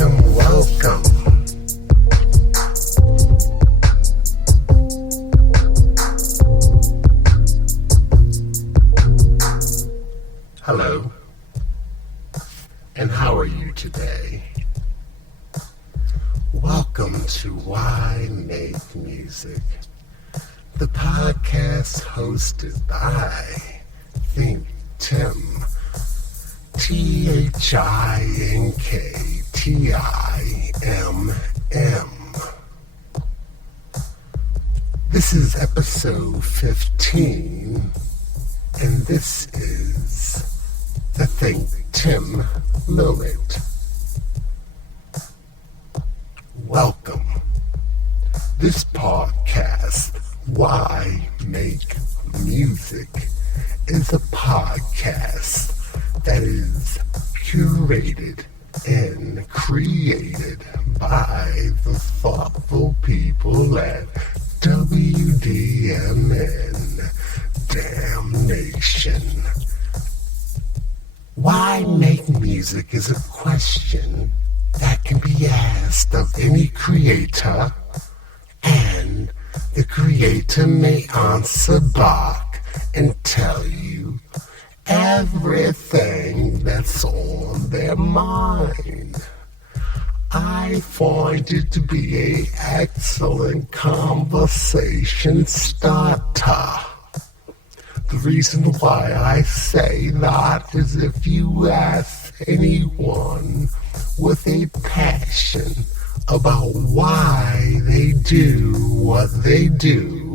Welcome. Hello, and how are you today? Welcome to Why Make Music, the podcast hosted by ThinkTimm, ThinkTimm. This is episode 15, and this is the ThinkTimm moment. Welcome. This podcast, Why Make Music, is a podcast that is curated and created by the thoughtful people at WDMN Damnation. Why make music is a question that can be asked of any creator, and the creator may answer back and tell you everything that's on their mind. I find it to be an excellent conversation starter. The reason why I say that is if you ask anyone with a passion about why they do what they do,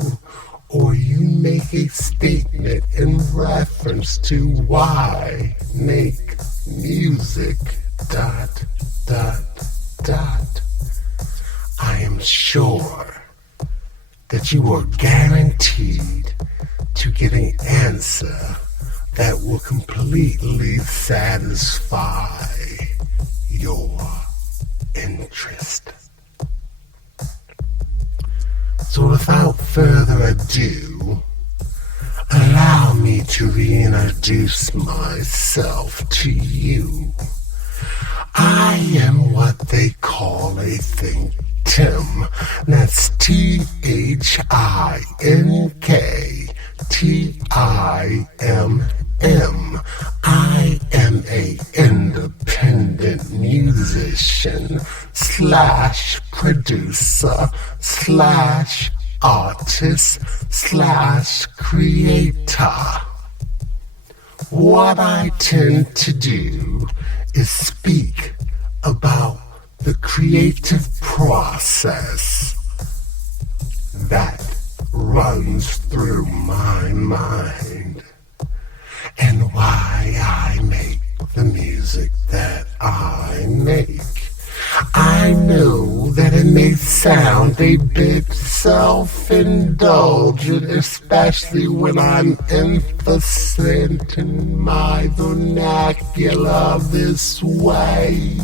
or you make a statement in reference to why make music, ... I am sure that you are guaranteed to get an answer that will completely satisfy your interest. So without further ado, allow me to reintroduce myself to you. I am what they call a ThinkTimm. That's ThinkTimm. I am a independent musician / producer / artist / creator. What I tend to do is speak about the creative process that runs through my mind and why I make the music that I make. I know that it may sound a bit self-indulgent, especially when I'm emphasizing my vernacular this way.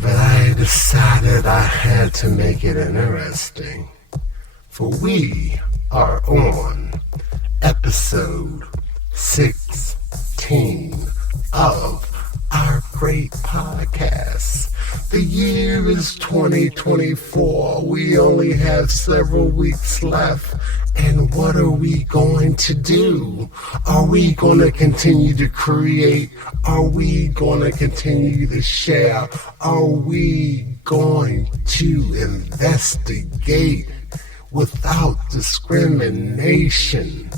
But I decided I had to make it interesting. For we are on episode 16 of our great podcast. The year is 2024. We only have several weeks left. And what are we going to do? Are we going to continue to create? Are we going to continue to share? Are we going to investigate without discrimination?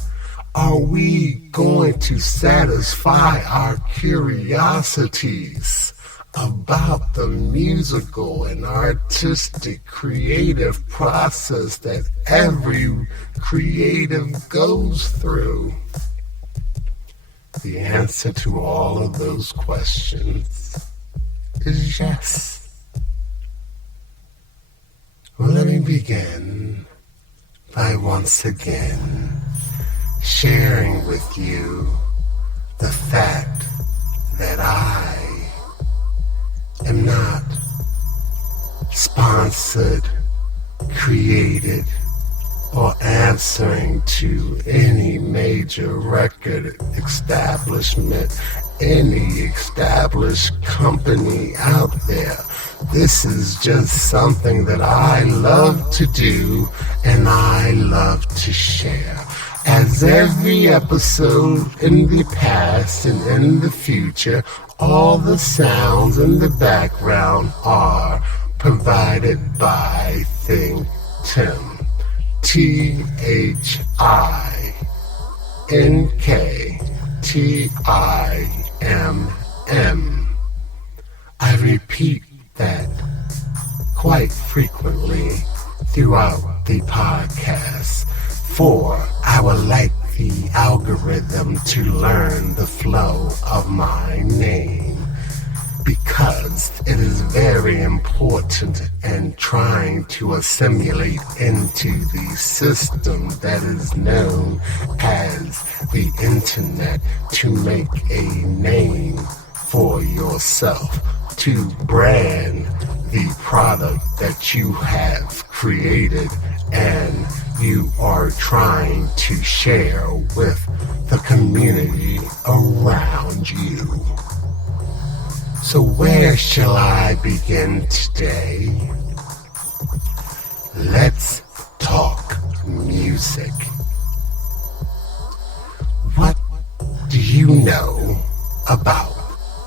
Are we going to satisfy our curiosities about the musical and artistic creative process that every creative goes through? The answer to all of those questions is yes. Well, let me begin by once again sharing with you the fact that I am not sponsored, created, or answering to any major record establishment any established company out there. This is just something that I love to do and I love to share. As every episode in the past and in the future, all the sounds in the background are provided by ThinkTimm. ThinkTimm. I repeat that quite frequently throughout the podcast, for I would like the algorithm to learn the flow of my name, because it is very important in trying to assimilate into the system that is known as the internet, to make a name for yourself, to brand the product that you have created and you are trying to share with the community around you. So where shall I begin today? Let's talk music. What do you know about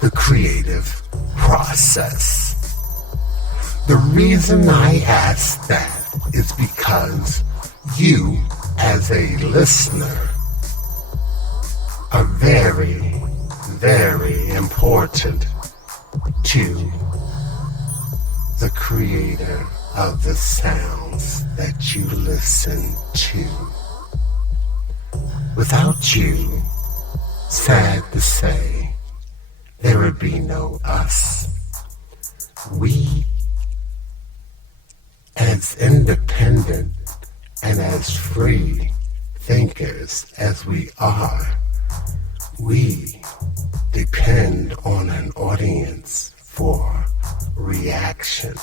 the creative process? The reason I ask that is because you, as a listener, are very, very important to the creator of the sounds that you listen to. Without you, sad to say, there would be no us. We, as independent and as free thinkers as we are, we depend on an audience for reaction.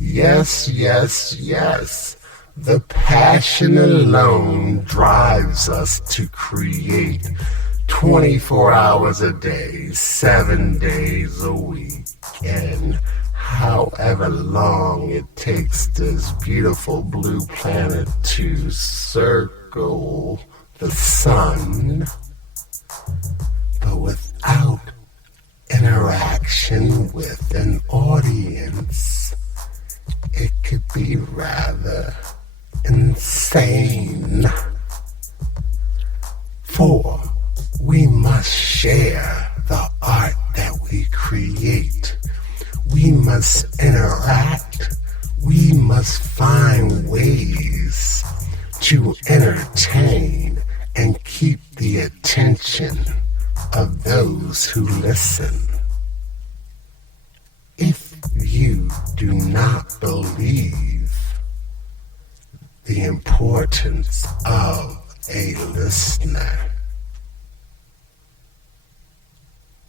Yes, yes, yes. The passion alone drives us to create 24 hours a day, 7 days a week, and however long it takes this beautiful blue planet to circle the sun. But without interaction with an audience, it could be rather insane. For we must share the art that we create. We must interact. We must find ways to entertain and keep the attention of those who listen. If you do not believe the importance of a listener,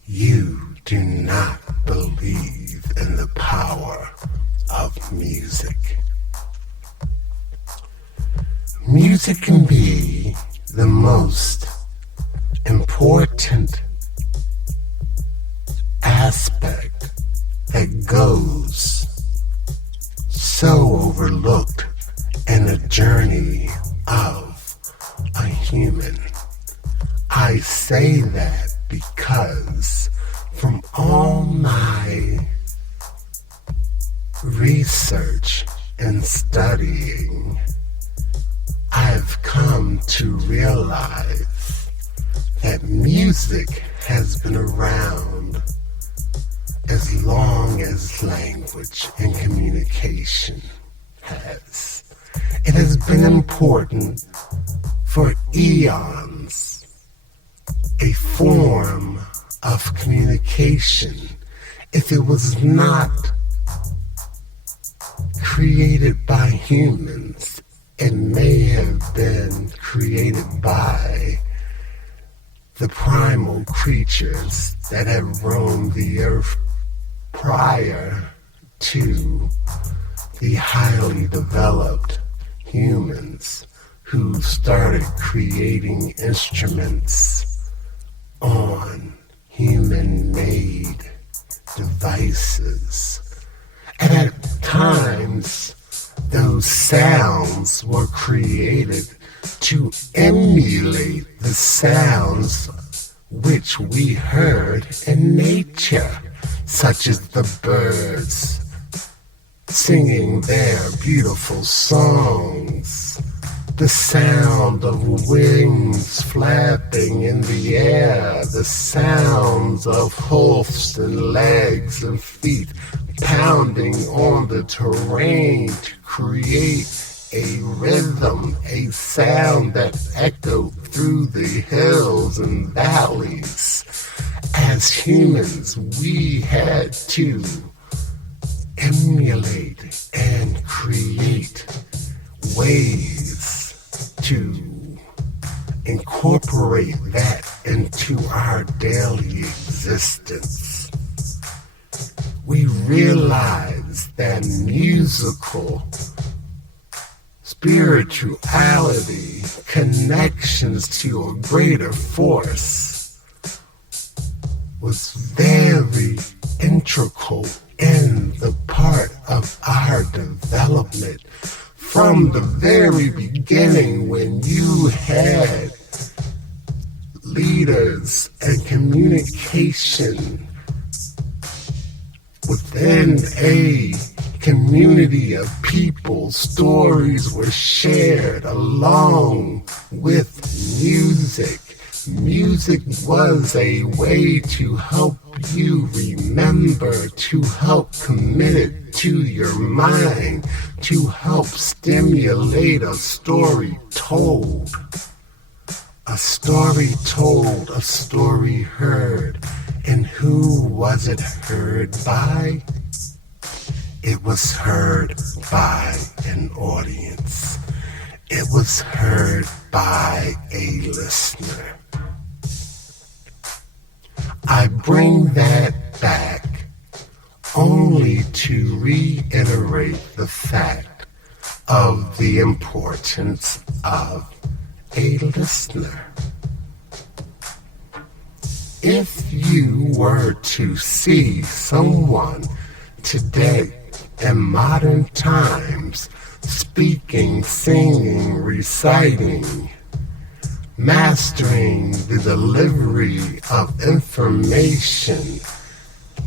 you do not believe in the power of music. Music can be the most important aspect that goes so overlooked in the journey of a human. I say that because from all my research and studying, I've come to realize that music has been around as long as language and communication has. It has been important for eons, a form of communication. If it was not created by humans, it may have been created by the primal creatures that have roamed the earth prior to the highly developed humans who started creating instruments on human-made devices. And at times, those sounds were created to emulate the sounds which we heard in nature, such as the birds singing their beautiful songs, the sound of wings flapping in the air, the sounds of hoofs and legs and feet pounding on the terrain to create a rhythm, a sound that echoed through the hills and valleys. As humans, we had to emulate and create ways to incorporate that into our daily existence. We realize that musical spirituality, connections to a greater force, was very integral in the part of our development from the very beginning, when you had leaders and communication within a community of people. Stories were shared along with music. Music was a way to help you remember, to help commit it to your mind, to help stimulate a story told. A story told, a story heard. And who was it heard by? It was heard by an audience. It was heard by a listener. I bring that back only to reiterate the fact of the importance of a listener. If you were to see someone today in modern times speaking, singing, reciting, mastering the delivery of information,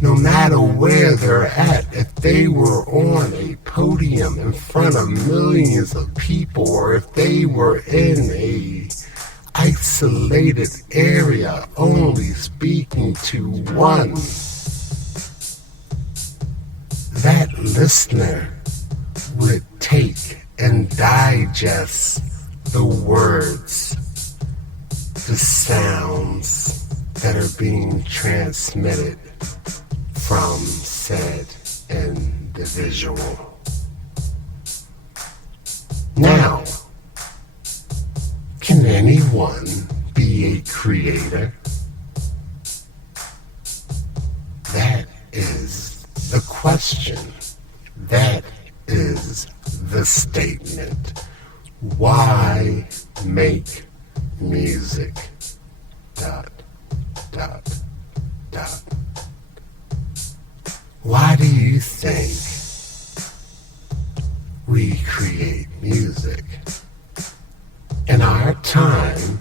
no matter where they're at, if they were on a podium in front of millions of people, or if they were in a isolated area only speaking to one, that listener would take and digest the words, the sounds that are being transmitted from said individual. Now, can anyone be a creator? That is the question. That is the statement. Why make music? ... Why do you think we create music? In our time,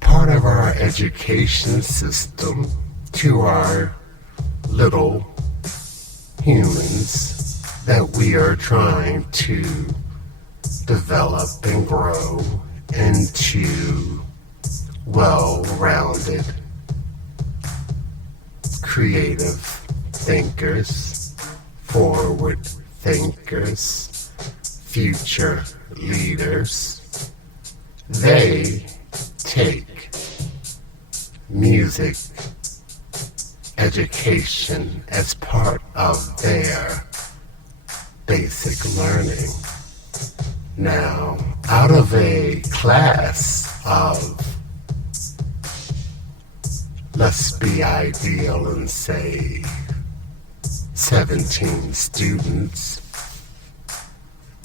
part of our education system to our little humans that we are trying to develop and grow into well-rounded, creative thinkers, forward thinkers, future leaders. They take music education as part of their basic learning. Now, out of a class of, let's be ideal and say 17 students,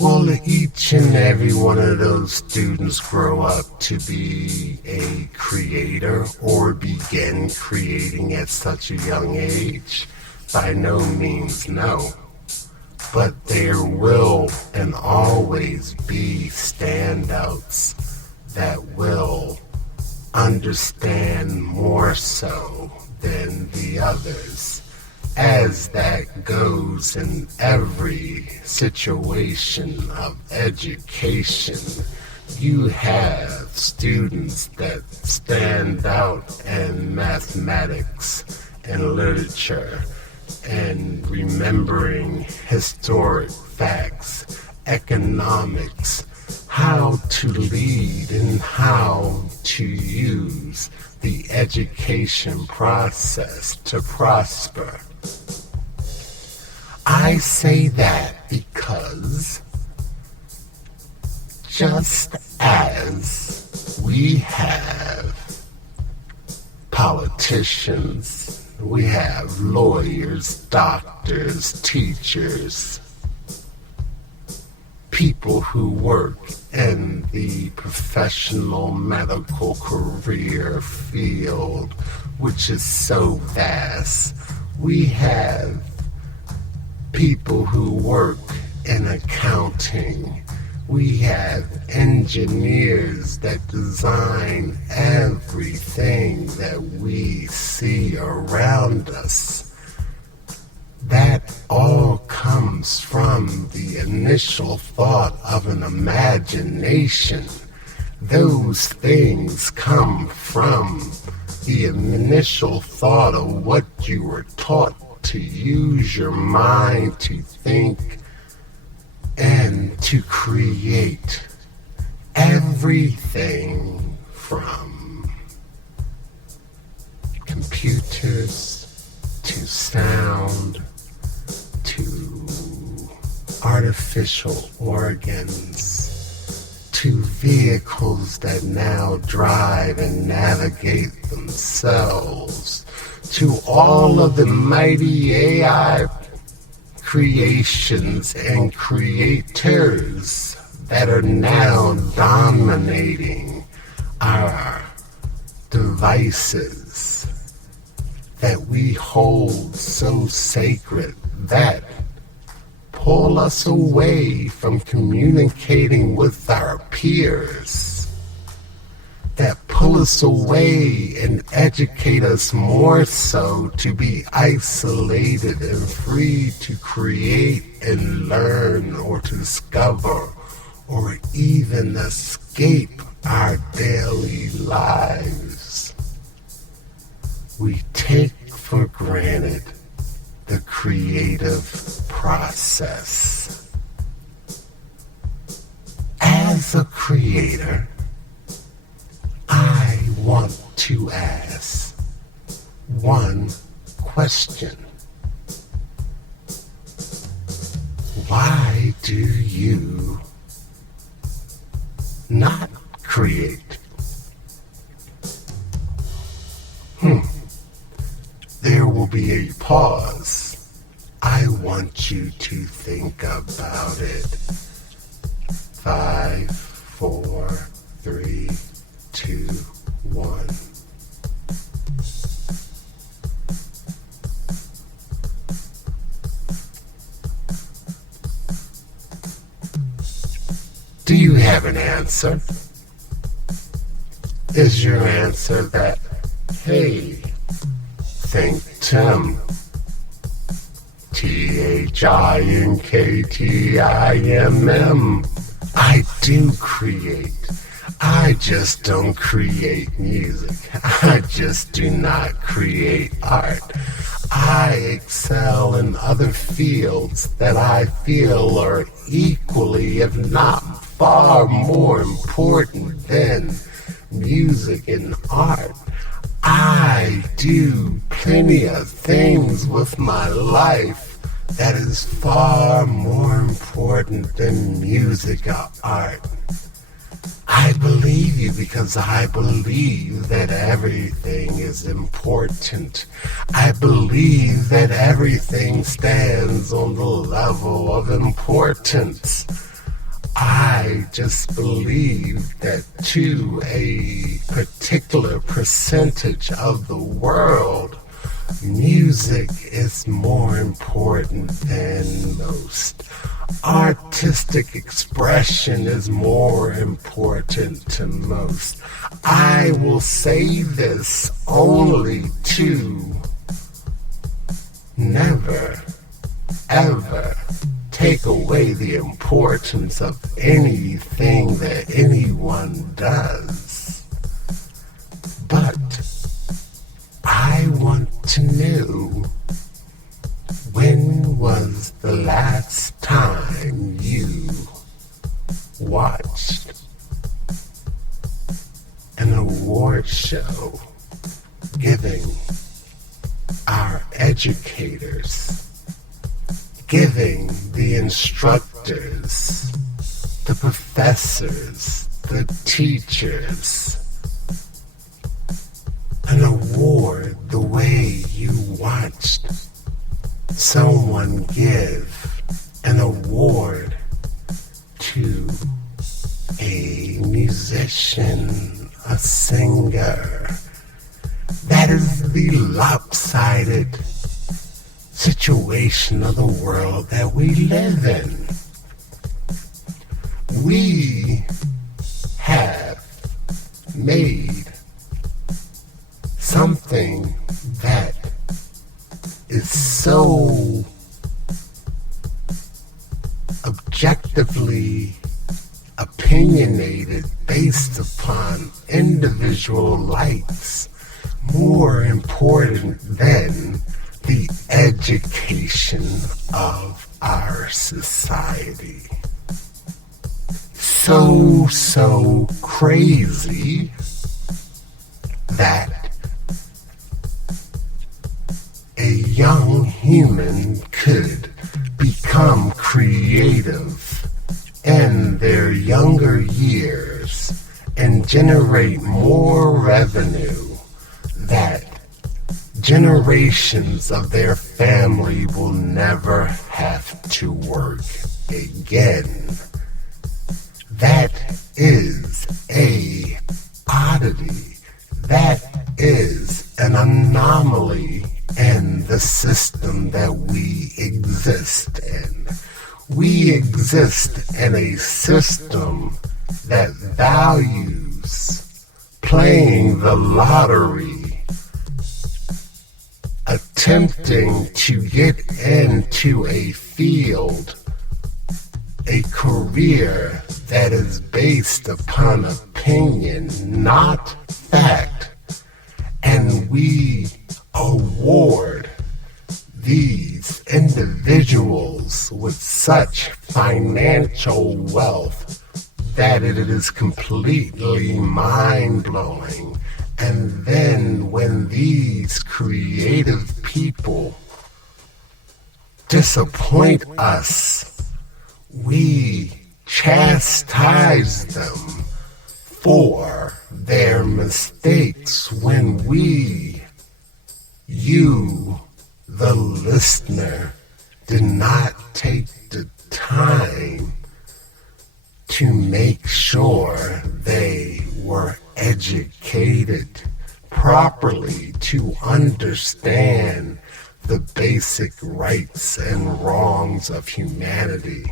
Will each and every one of those students grow up to be a creator or begin creating at such a young age? By no means, no. But there will and always be standouts that will understand more so than the others. As that goes in every situation of education, you have students that stand out in mathematics and literature and remembering historic facts, economics, how to lead and how to use the education process to prosper. I say that because just as we have politicians, we have lawyers, doctors, teachers, people who work in the professional medical career field, which is so vast. We have people who work in accounting. We have engineers that design everything that we see around us. That all comes from the initial thought of an imagination. Those things come from the initial thought of what you were taught to use your mind to think and to create. Everything from computers to sound to artificial organs to vehicles that now drive and navigate themselves to all of the mighty AI creations and creators that are now dominating our devices that we hold so sacred, that pull us away from communicating with our peers, that pull us away and educate us more so to be isolated and free to create and learn or to discover or even escape our daily lives. We take for granted the creative process. As a creator, I want to ask one question. Why do you not create? There will be a pause. I want you to think about it. 5, 4, 3, 2, 1. Do you have an answer? Is your answer that, hey, ThinkTimm, ThinkTimm, I do create. I just don't create music. I just do not create art. I excel in other fields that I feel are equally, if not far more important than music and art. I do plenty of things with my life that is far more important than music or art. I believe you because I believe that everything is important. I believe that everything stands on the level of importance. I just believe that to a particular percentage of the world, music is more important than most. Artistic expression is more important to most. I will say this only to never, ever take away the importance of anything that anyone does. But I want to know, when was the last time you watched an award show giving our educators, giving the instructors, the professors, the teachers, an award the way you watched someone give an award to a musician, a singer? That is the lopsided situation of the world that we live in. We have made something that is so objectively opinionated based upon individual likes more important than the education of our society. So crazy that a young human could become creative in their younger years and generate more revenue that generations of their family will never have to work again. That is a oddity. That is an anomaly in the system that we exist in. We exist in a system that values playing the lottery, attempting to get into a field, a career that is based upon opinion, not fact, and we award these individuals with such financial wealth that it is completely mind-blowing. And then when these creative people disappoint us, we chastise them for their mistakes when you, the listener, did not take the time to make sure they were educated properly to understand the basic rights and wrongs of humanity.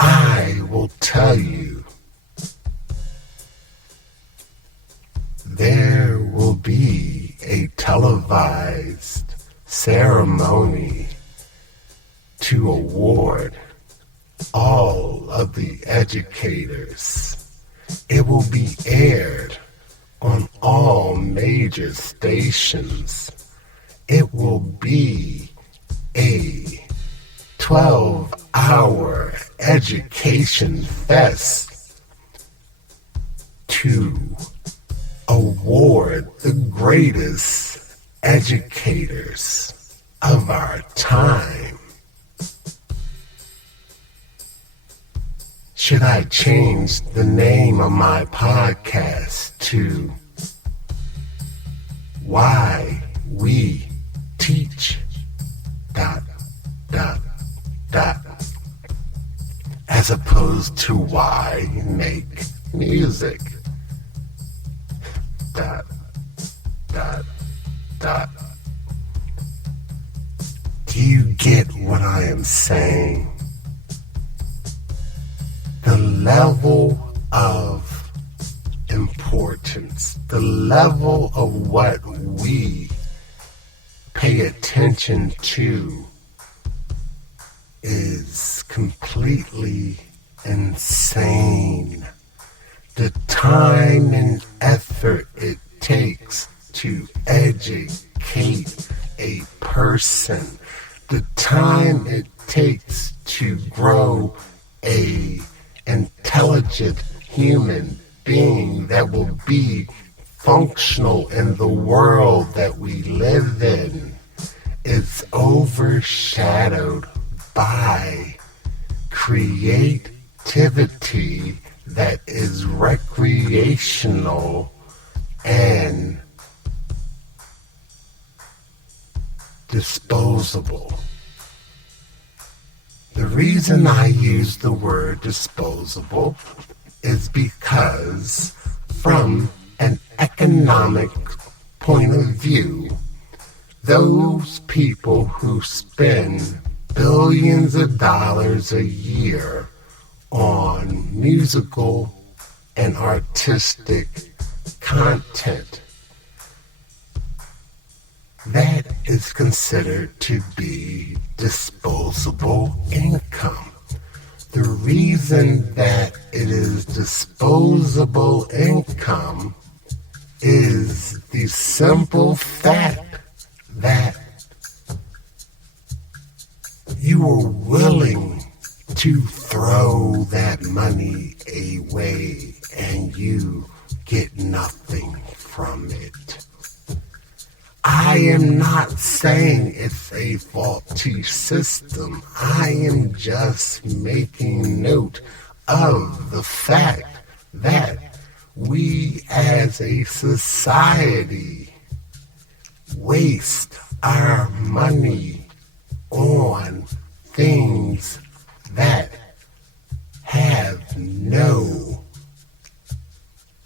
I will tell you, there will be a televised ceremony to award all of the educators. It will be aired on all major stations. It will be a 12-hour education fest to award the greatest educators of our time. Should I change the name of my podcast to Why We Teach ... as opposed to why make music. Dot, dot, dot. Do you get what I am saying? The level of importance, the level of what we pay attention to is completely insane. The time and effort it takes to educate a person, the time it takes to grow a intelligent human being that will be functional in the world that we live in is overshadowed by creativity that is recreational and disposable. The reason I use the word disposable is because from an economic point of view, those people who spend billions of dollars a year on musical and artistic content, that is considered to be disposable income. The reason that it is disposable income is the simple fact that you are willing to throw that money away and you get nothing from it. I am not saying it's a faulty system. I am just making note of the fact that we as a society waste our money on things that have no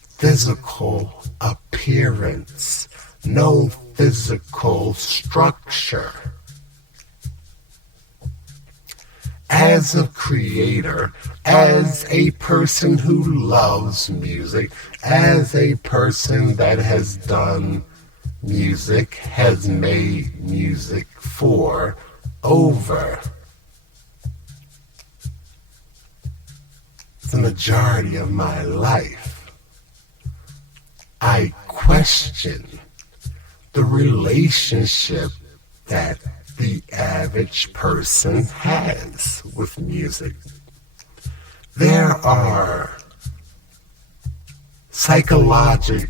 physical appearance, no physical structure. As a creator, as a person who loves music, as a person that has done music, has made music for over the majority of my life, I question the relationship that the average person has with music. There are psychological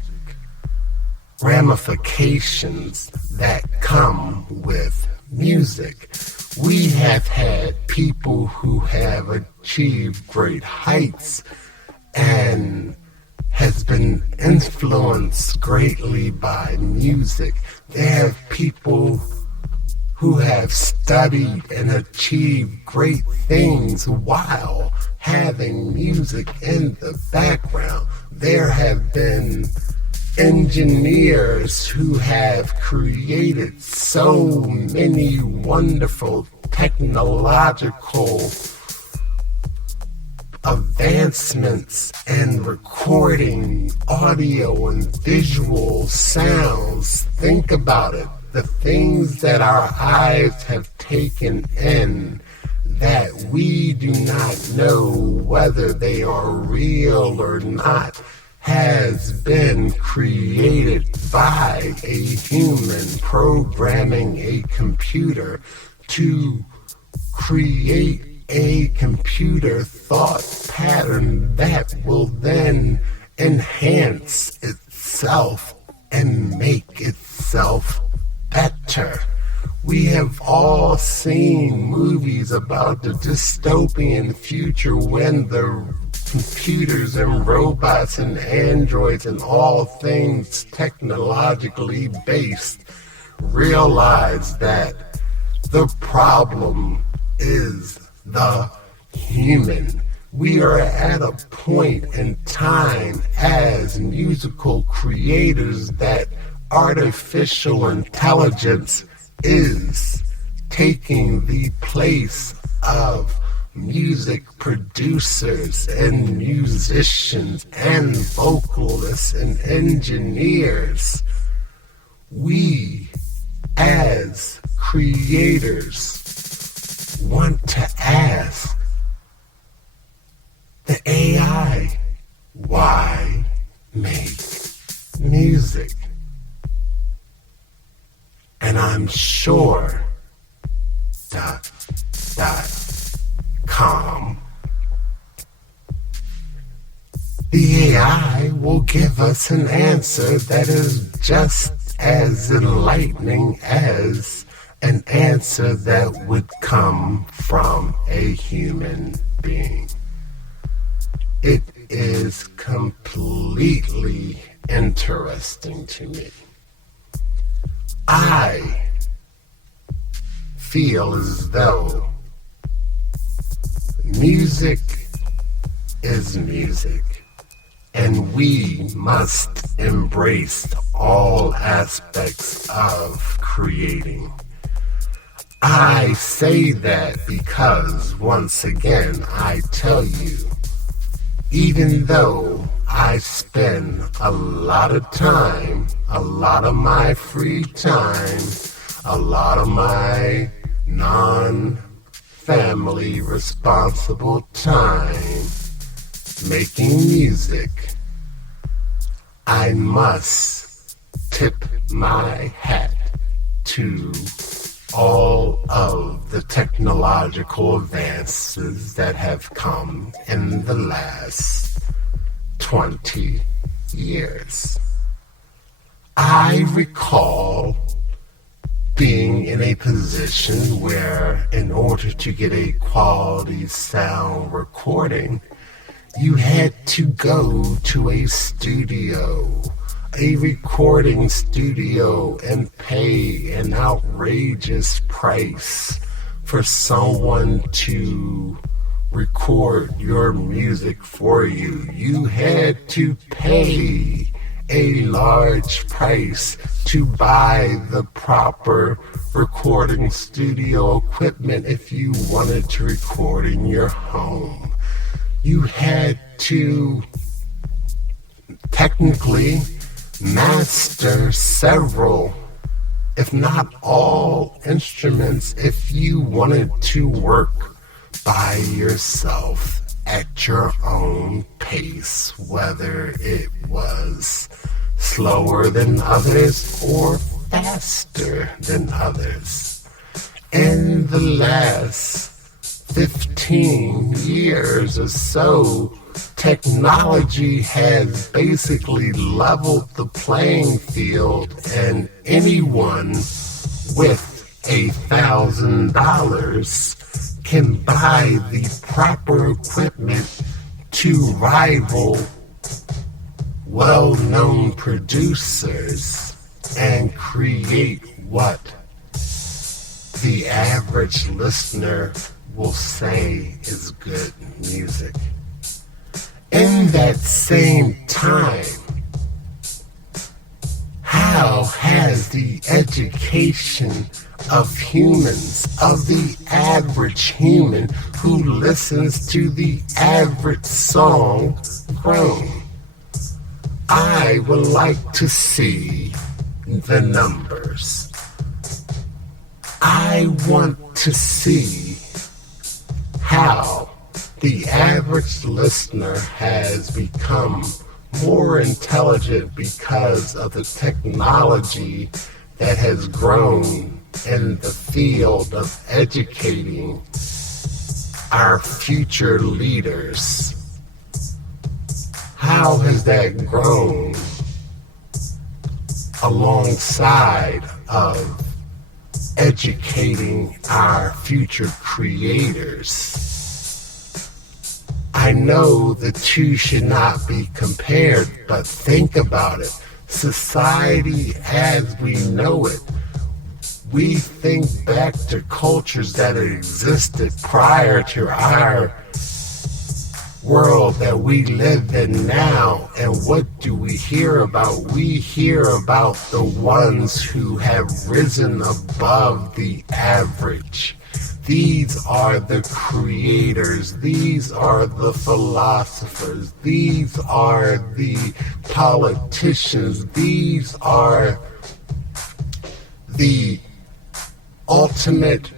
ramifications that come with music. We have had people who have achieved great heights and has been influenced greatly by music. There have people who have studied and achieved great things while having music in the background. There have been engineers who have created so many wonderful technological advancements in recording audio and visual sounds. Think about it. The things that our eyes have taken in that we do not know whether they are real or not has been created by a human programming a computer to create a computer thought pattern that will then enhance itself and make itself better. We have all seen movies about the dystopian future when the computers and robots and androids and all things technologically based realize that the problem is the human. We are at a point in time as musical creators that artificial intelligence is taking the place of music producers and musicians and vocalists and engineers. We, as creators, want to ask the AI, why make music? And I'm sure .com, the AI will give us an answer that is just as enlightening as an answer that would come from a human being. It is completely interesting to me. I feel as though music is music, and we must embrace all aspects of creating. I say that because, once again, I tell you, even though I spend a lot of time, a lot of my free time, a lot of my non-family responsible time making music, I must tip my hat to all of the technological advances that have come in the last 20 years. I recall being in a position where, in order to get a quality sound recording, you had to go to a studio, a recording studio, and pay an outrageous price for someone to record your music for you. You had to pay a large price to buy the proper recording studio equipment if you wanted to record in your home. You had to technically master several, if not all, instruments if you wanted to work by yourself at your own pace, whether it was slower than others or faster than others. In the last 15 years or so, technology has basically leveled the playing field, and anyone with $1,000 can buy the proper equipment to rival well-known producers and create what the average listener will say is good music. In that same time, how has the education of humans, of the average human who listens to the average song, grown? I would like to see the numbers. I want to see how the average listener has become more intelligent because of the technology that has grown in the field of educating our future leaders. How has that grown alongside of educating our future creators? I know the two should not be compared, but think about it. Society as we know it, we think back to cultures that existed prior to our world that we live in now. And what do we hear about? We hear about the ones who have risen above the average. These are the creators. These are the philosophers. These are the politicians. These are the ultimate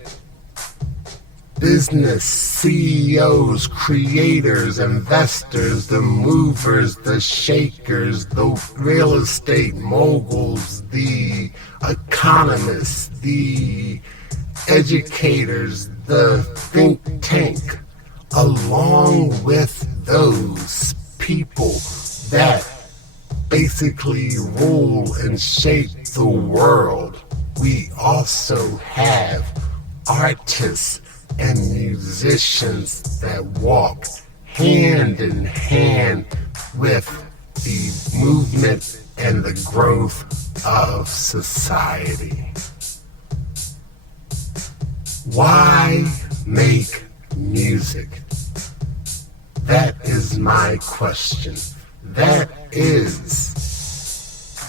business CEOs, creators, investors, the movers, the shakers, the real estate moguls, the economists, the educators, the think tank, along with those people that basically rule and shape the world. We also have artists and musicians that walk hand in hand with the movement and the growth of society. Why make music? That is my question. That is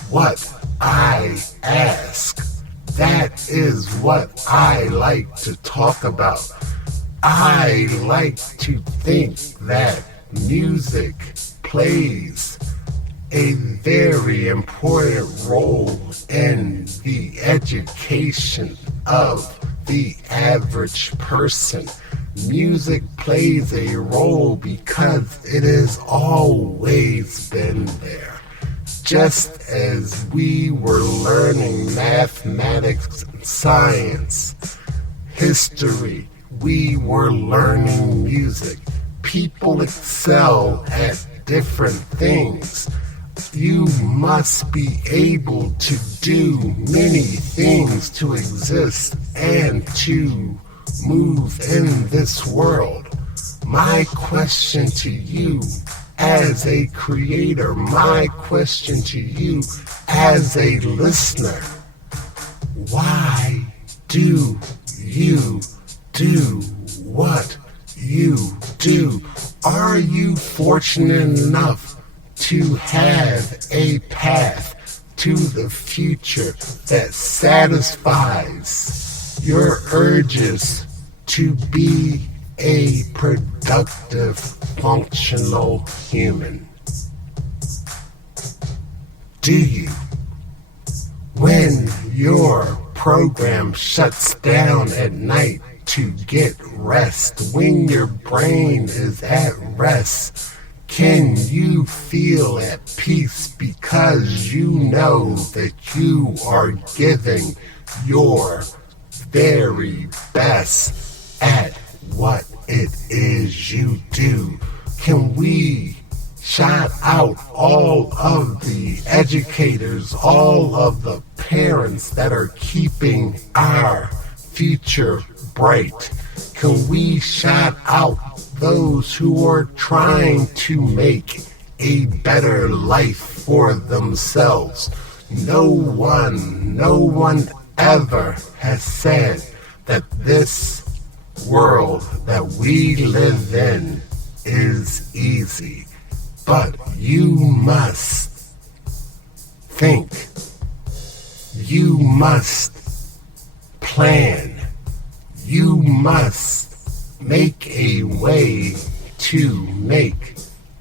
what I ask. That is what I like to talk about. I like to think that music plays a very important role in the education of the average person. Music plays a role because it has always been there. Just as we were learning mathematics and science, history, we were learning music. People excel at different things. You must be able to do many things to exist and to move in this world. My question to you as a creator, my question to you as a listener, why do you do what you do? Are you fortunate enough to have a path to the future that satisfies your urges to be a productive, functional human? Do you? When your program shuts down at night to get rest, when your brain is at rest, can you feel at peace because you know that you are giving your very best at what it is you do? Can we shout out all of the educators, all of the parents that are keeping our future bright? Can we shout out those who are trying to make a better life for themselves? No one ever has said that this world that we live in is easy. But you must think. You must plan. You must make a way to make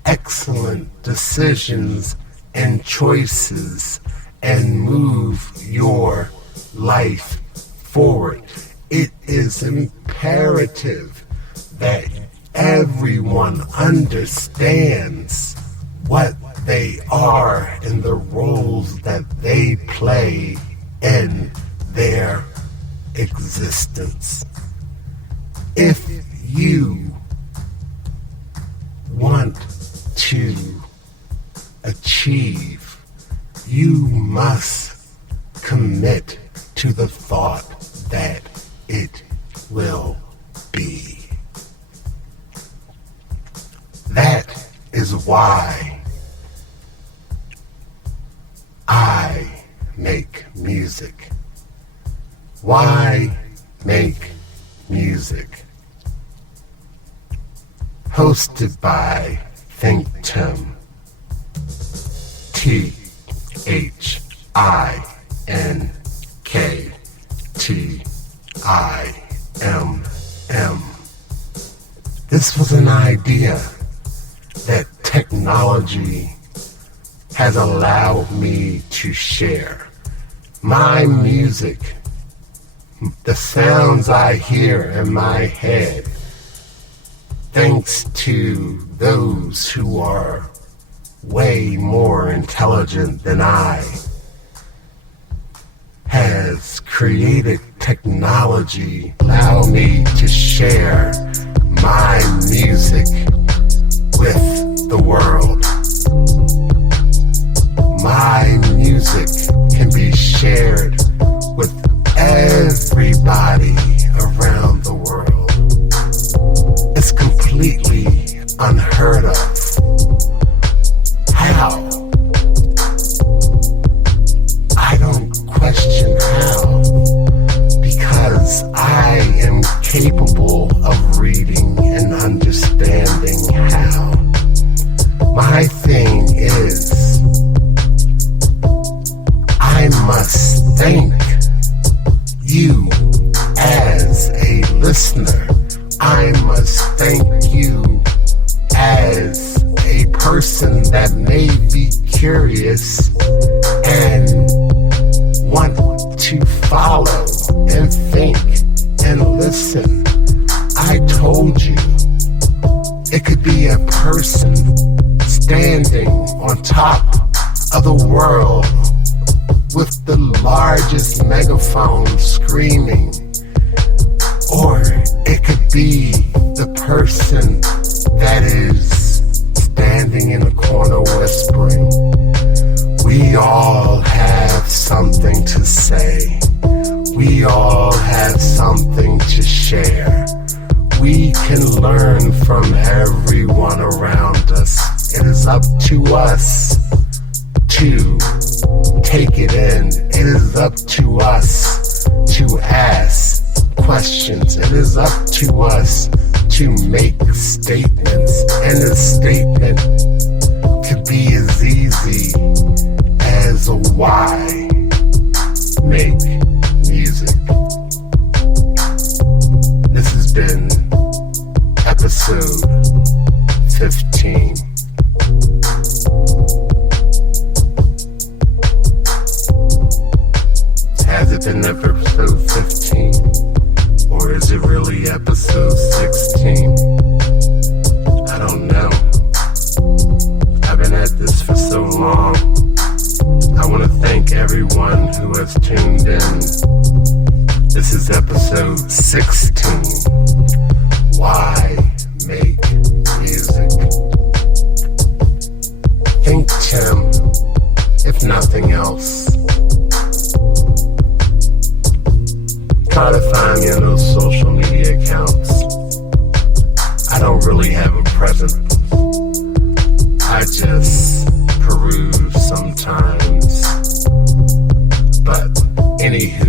excellent decisions and choices and move your life forward. It is imperative that everyone understands what they are and the roles that they play in their existence. If you want to achieve, you must commit to the thought that it will be. That is why I make music. Why make music? hosted by ThinkTimm. ThinkTimm. This was an idea that technology has allowed me to share. My music, the sounds I hear in my head, thanks to those who are way more intelligent than I, has created technology allow me to share my music with the world. My music can be shared with everybody around the world. It's completely unheard of. How? I don't question how, because I am capable of reading and understanding how. My thing is, I must thank you as a listener. I must thank you as a person that may be curious and want to follow and think and listen. I told you, it could be a person standing on top of the world with the largest megaphone screaming, or it could be the person that is standing in a corner whispering. We all have something to say. We all have something to share. We can learn from everyone around us. It is up to us to take it in. It is up to us to ask questions. It is up to us to make statements. And a statement could be as easy as a why. Make music. This has been episode 15. Has it been episode 15? Or is it really episode 16? I don't know. I've been at this for so long. I want to thank everyone who has tuned in. This is episode 16. Why make music? ThinkTimm, if nothing else. Try to find me on those social media accounts. I don't really have a presence. I just peruse sometimes. But anywho,